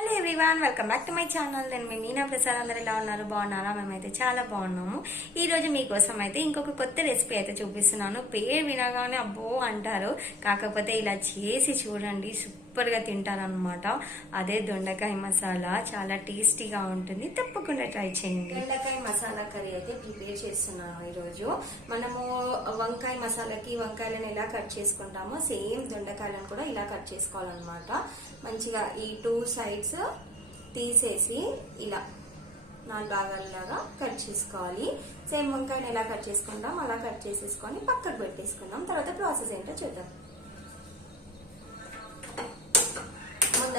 Hello everyone welcome back to my channel నేను మీ మీనా ప్రసాద్. అందరు ఎలా ఉన్నారు? బాగున్నారా? మేమైతే చాలా బాగున్నాము. ఈరోజు మీకోసం అయితే ఇంకొక కొత్త రెసిపీ అయితే చూపిస్తున్నాను. పేరు వినగానే అబ్బో అంటారు. కాకపోతే ఇలా చేసి చూడండి సూపర్గా తింటారనమాట అదే దొండకాయ మసాలా చాలా టేస్టీగా ఉంటుంది. తప్పకుండా ట్రై చేయండి. దొండకాయ మసాలా కర్రీ అయితే ప్రిపేర్ చేస్తున్నాను ఈరోజు. మనము వంకాయ మసాలాకి వంకాయలను ఎలా కట్ చేసుకుంటామో సేమ్ దొండకాయలను కూడా ఇలా కట్ చేసుకోవాలన్నమాట. మంచిగా ఈ టూ సైడ్స్ తీసేసి ఇలా నాలుగు భాగాలలాగా కట్ చేసుకోవాలి. సేమ్ వంకాయని ఎలా కట్ చేసుకుంటాం అలా కట్ చేసేసుకొని పక్కకు పెట్టేసుకుందాం. తర్వాత ప్రాసెస్ ఏంటో చూద్దాం.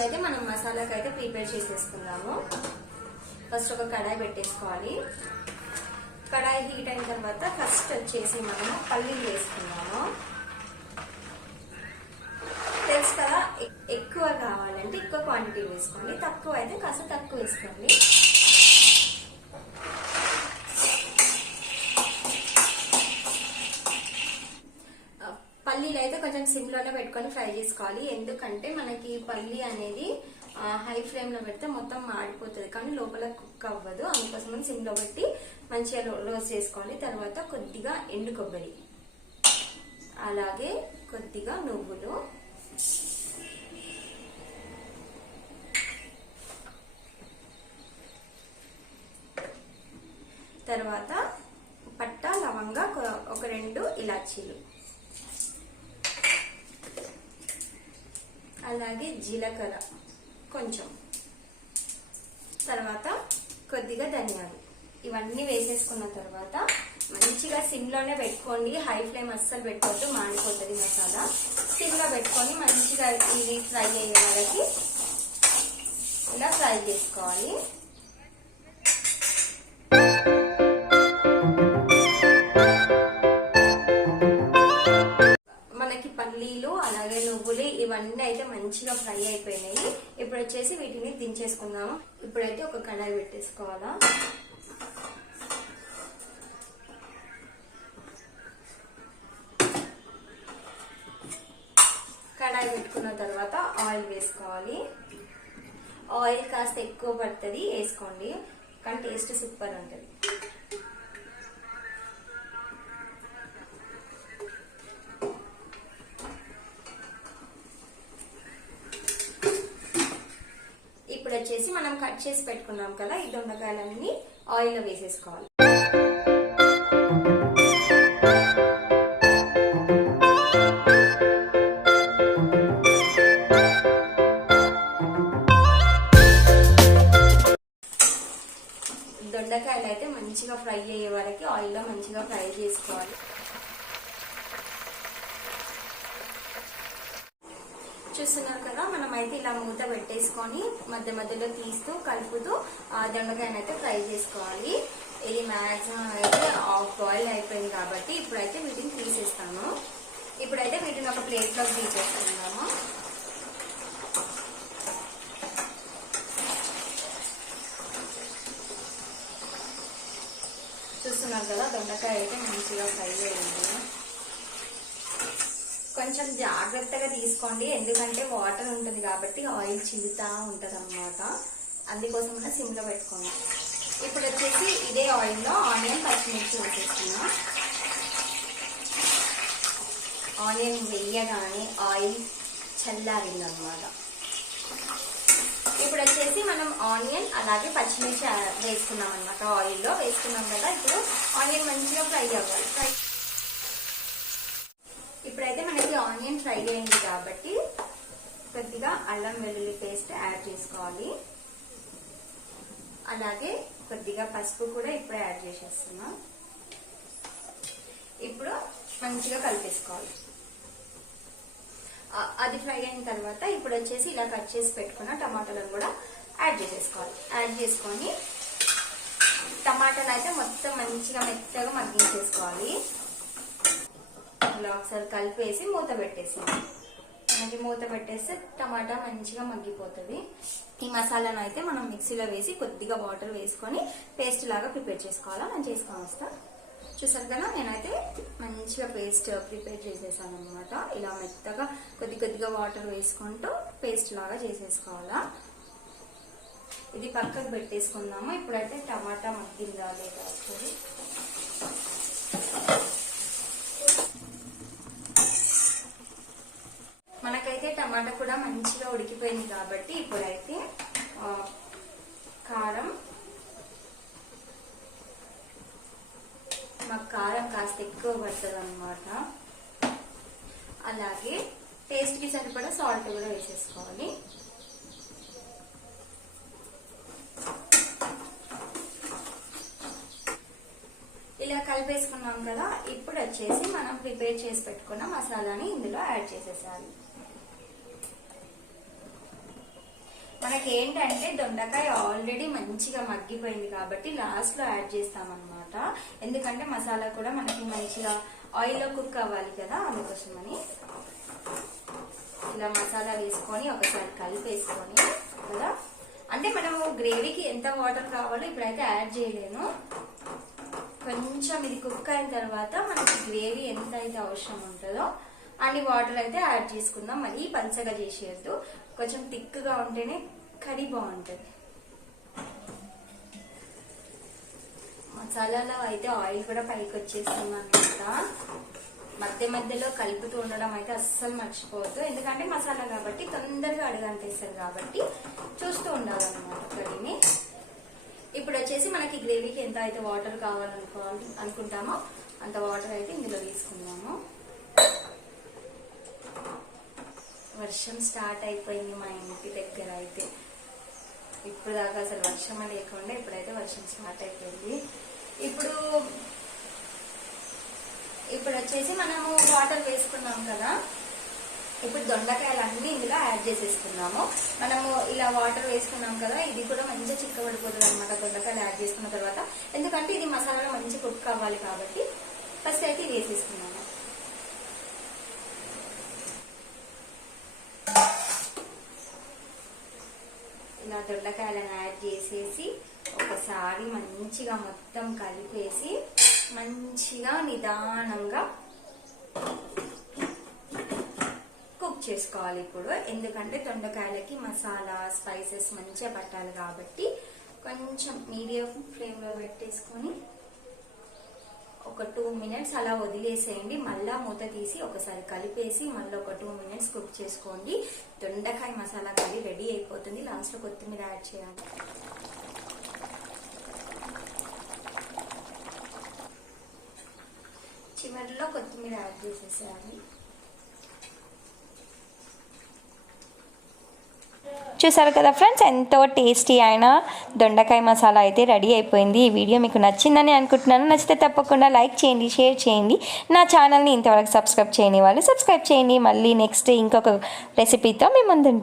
అయితే మనం మసాలాకి అయితే ప్రిపేర్ చేసేసుకుందాము. ఫస్ట్ ఒక కడాయి పెట్టేసుకోవాలి. కడాయి హీట్ అయిన తర్వాత ఫస్ట్ వచ్చేసి మనము పల్లీలు వేసుకున్నాము తెలుసు కదా ఎ- ఎక్కువ కావాలంటే ఎక్కువ క్వాంటిటీ వేసుకోండి. తక్కువ అయితే కాస్త తక్కువ వేసుకోండి. కొంచెం సిమ్లోనే పెట్టుకొని ఫ్రై చేసుకోవాలి. ఎందుకంటే మనకి పల్లి అనేది హై ఫ్లేమ్లో పెడితే మొత్తం మాడిపోతుంది. కానీ లోపల కుక్ అవ్వదు. అందుకోసం సిమ్లో పెట్టి మంచిగా రోస్ట్ చేసుకోవాలి. తర్వాత కొద్దిగా ఎండు కొబ్బరి. అలాగే కొద్దిగా నువ్వులు. తర్వాత పట్ట లవంగా ఒక రెండు ఇలాచీలు. అలాగే జీలకర్ర కొంచెం. తర్వాత కొద్దిగా ధనియాలు. ఇవన్నీ వేసేసుకున్న తర్వాత మంచిగా సిమ్లోనే పెట్టుకోండి. హై ఫ్లేమ్ అస్సలు పెట్టుకోవద్దు మాడిపోతుంది మసాలా. సిమ్లో పెట్టుకొని మంచిగా ఇది ఫ్రై అయ్యే వరకు ఇలా ఫ్రై చేసుకోవాలి. మంచిగా ఫ్రై అయిపోయినాయి. ఇప్పుడు వచ్చేసి వీటిని దించేసుకుందాము. ఇప్పుడైతే ఒక కడాయి పెట్టేసుకోవాలా. కడాయి పెట్టుకున్న తర్వాత ఆయిల్ వేసుకోవాలి. ఆయిల్ కాస్త ఎక్కువ పడుతుంది వేసుకోండి. కానీ టేస్ట్ సూపర్ ఉంటుంది. కట్ చేసి పెట్టుకున్నాం కదా ఈ దొండకాయలన్నీ ఆయిల్లో వేసేసుకోవాలి. దొండకాయలు అయితే మంచిగా ఫ్రై అయ్యే వరకు ఆయిల్లో మంచిగా ఫ్రై చేసుకోవాలి. చూస్తున్నారు కదా మనం అయితే ఇలా మూత పెట్టేసుకొని మధ్య మధ్యలో తీస్తూ కలుపుతూ ఆ దొండకాయని అయితే ఫ్రై చేసుకోవాలి. ఇది మ్యాక్సిమం అయితే ఆఫ్ బాయిల్ అయిపోయింది కాబట్టి ఇప్పుడైతే వీటిని తీసేస్తాను. ఇప్పుడైతే వీటిని ఒక ప్లేట్లోకి తీసేసుకుందాము. చూస్తున్నారు కదా దొండకాయ అయితే మంచిగా ఫ్రై అయింది. కొంచెం జాగ్రత్తగా తీసుకోండి. ఎందుకంటే వాటర్ ఉంటుంది కాబట్టి ఆయిల్ చిల్లుతా ఉంటుంది అనమాట అందుకోసం సిమ్ సిమ్లో పెట్టుకోండి ఇప్పుడు వచ్చేసి ఇదే ఆయిల్లో ఆనియన్ పచ్చిమిర్చి వేసేస్తున్నా. ఆనియన్ వేయగానే ఆయిల్ చల్లారింది అనమాట ఇప్పుడు వచ్చేసి మనం ఆనియన్ అలాగే పచ్చిమిర్చి వేసుకున్నాం అనమాట ఆయిల్లో వేసుకున్నాం కదా. ఇప్పుడు ఆనియన్ మంచిగా ఫ్రై అవ్వాలి. ఫ్రై ఇప్పుడైతే మనకి ఆనియన్ ఫ్రై అయింది కాబట్టి కొద్దిగా అల్లం వెల్లుల్లి పేస్ట్ యాడ్ చేసుకోవాలి. అలాగే కొద్దిగా పసుపు కూడా ఇప్పుడే యాడ్ చేసేస్తున్నాం. ఇప్పుడు మంచిగా కలిపేసుకోవాలి. అది ఫ్రై అయిన తర్వాత ఇప్పుడు వచ్చేసి ఇలా కట్ చేసి పెట్టుకున్న టమాటాలను కూడా యాడ్ చేసేసుకోవాలి. యాడ్ చేసుకొని టమాటాలు అయితే మొత్తం మంచిగా మెత్తగా మగ్గించేసుకోవాలి. ఇలా ఒకసారి కలిపేసి మూత పెట్టేసి మనకి మూత పెట్టేస్తే టమాటా మంచిగా మగ్గిపోతుంది. ఈ మసాలాను అయితే మనం మిక్సీలో వేసి కొద్దిగా వాటర్ వేసుకొని పేస్ట్ లాగా ప్రిపేర్ చేసుకోవాలా? మనం చేసుకొని వస్తా. చూసారు కదా నేనైతే మంచిగా పేస్ట్ ప్రిపేర్ చేసేసాను అనమాట ఇలా మెత్తగా కొద్ది కొద్దిగా వాటర్ వేసుకుంటూ పేస్ట్ లాగా చేసేసుకోవాలా? ఇది పక్కకు పెట్టేసుకుందాము. ఇప్పుడైతే టమాటా మగ్గిందా లేదా ఒకసారి మనకైతే టమాటా కూడా మంచిగా ఉడికిపోయింది కాబట్టి ఇప్పుడైతే కారం మాకు కారం కాస్త ఎక్కువ పడుతుంది అనమాట అలాగే టేస్ట్కి సరిపడా సాల్ట్ కూడా వేసేసుకోవాలి. ఇలా కలిపేసుకున్నాం కదా ఇప్పుడు వచ్చేసి మనం ప్రిపేర్ చేసి పెట్టుకున్న మసాలాని ఇందులో యాడ్ చేసేసాలి. మనకి ఏంటంటే దొండకాయ ఆల్రెడీ మంచిగా మగ్గిపోయింది కాబట్టి లాస్ట్లో యాడ్ చేస్తామన్నమాట. ఎందుకంటే మసాలా కూడా మనకి మంచిగా ఆయిల్లో కుక్ అవ్వాలి కదా అందుకోసమని. ఇలా మసాలా వేసుకొని ఒకసారి కలిపేసుకొని కదా? అంటే మనము గ్రేవీకి ఎంత వాటర్ కావాలో ఇప్పుడైతే యాడ్ చేయలేను కొంచెం ఇది కుక్ అయిన తర్వాత మనకి గ్రేవీ ఎంత అయితే అవసరం ఉంటుందో అన్ని వాటర్ అయితే యాడ్ చేసుకుందాం. మళ్ళీ పలచగా చేసేయద్దు. కొంచెం థిక్గా ఉంటేనే కర్రీ బాగుంటుంది. మసాలాలో అయితే ఆయిల్ కూడా పైకి వచ్చేస్తుంది మధ్య మధ్యలో కలుపుతూ ఉండడం అయితే అస్సలు మర్చిపోవద్దు. ఎందుకంటే మసాలా కాబట్టి తొందరగా అడుగంటేస్తారు కాబట్టి చూస్తూ ఉండాలన్నమాట కర్రీని. ఇప్పుడు వచ్చేసి మనకి గ్రేవీకి ఎంత అయితే వాటర్ కావాలనుకో అనుకుంటామో అంత వాటర్ అయితే ఇందులో తీసుకుందాము. వర్షం స్టార్ట్ అయిపోయింది మా ఇంటి దగ్గర అయితే. ఇప్పుడు దాకా అసలు వర్షం లేకుండా ఇప్పుడైతే వర్షం స్టార్ట్ అయిపోయింది. ఇప్పుడు ఇప్పుడు వచ్చేసి మనము వాటర్ వేసుకున్నాం కదా. ఇప్పుడు దొండకాయలు అన్ని ఇందులో యాడ్ చేసేసుకున్నాము. మనము ఇలా వాటర్ వేసుకున్నాం కదా ఇది కూడా మంచిగా చిక్కబడిపోతుంది అనమాట దొండకాయలు యాడ్ చేసుకున్న తర్వాత. ఎందుకంటే ఇది మసాలాలో మంచి కుక్ కావాలి కాబట్టి. ఫస్ట్ అయితే ఇది వేసేసుకున్నాము. ఇలా దొండకాయలను యాడ్ చేసేసి ఒకసారి మంచిగా మొత్తం కలిపేసి మంచిగా నిదానంగా కుక్ చేసుకోవాలి ఇప్పుడు. ఎందుకంటే దొండకాయలకి మసాలా స్పైసెస్ మంచిగా పట్టాలి కాబట్టి కొంచెం మీడియం ఫ్లేమ్లో పెట్టేసుకొని ఒక టూ మినిట్స్ అలా వదిలేసేయండి. మళ్ళా మూత తీసి ఒకసారి కలిపేసి మళ్ళీ ఒక టూ మినిట్స్ కుక్ చేసుకోండి. దొండకాయ మసాలా కర్రీ రెడీ లాస్ట్లో కొత్తిమీర యాడ్ చేయాలి. చివరిలో కొత్తిమీర యాడ్ చేసేసేయాలి. చూసారు కదా ఫ్రెండ్స్ ఎంతో టేస్టీ అయిన దొండకాయ మసాలా అయితే రెడీ అయిపోయింది. ఈ వీడియో మీకు నచ్చిందని అనుకుంటున్నాను. నచ్చితే తప్పకుండా లైక్ చేయండి షేర్ చేయండి. నా ఛానల్ని ఇంతవరకు సబ్స్క్రైబ్ చేయని వాళ్ళు సబ్స్క్రైబ్ చేయండి. మళ్ళీ నెక్స్ట్ ఇంకొక రెసిపీతో మేము ముందుంటాం.